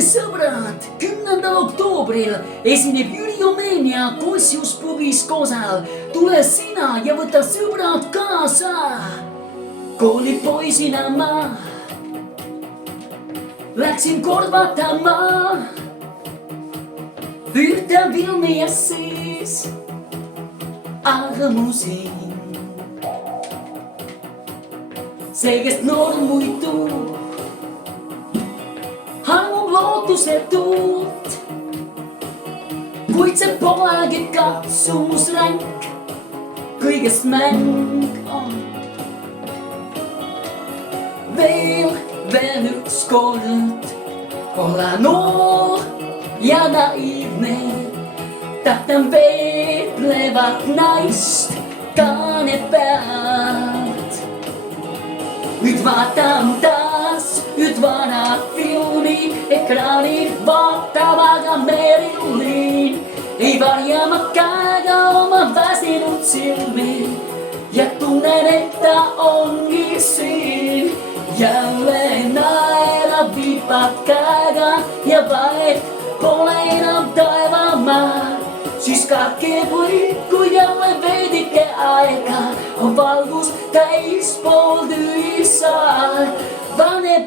sõbrad, 10. oktoobril esineb Jüri Omenia Kosjus pubis Kosal. tule sina ja võta sõbrad kaasa. koolipoisina ma läksin kord vaatama ühte filmi ja siis armusin. see, kes noor muidu hangub lootusetult, kuid see polegi katsumusränk, kõigest mäng on. veel üks kord olla noor ja naiivne, tahtan veeblevat naist kaane pealt. nüüd vaatan taas üht vana filmi ekraanil, vaatab aga Merilin. ei varja ma käega oma väsinud silmi ja tunnen, et ta ongi siin. jälle naerab, viipab käega ja vahet pole enam taevamaal. siis katkeb võit, kuid jälle veidike aega on valgus täis pool tühi saal. pane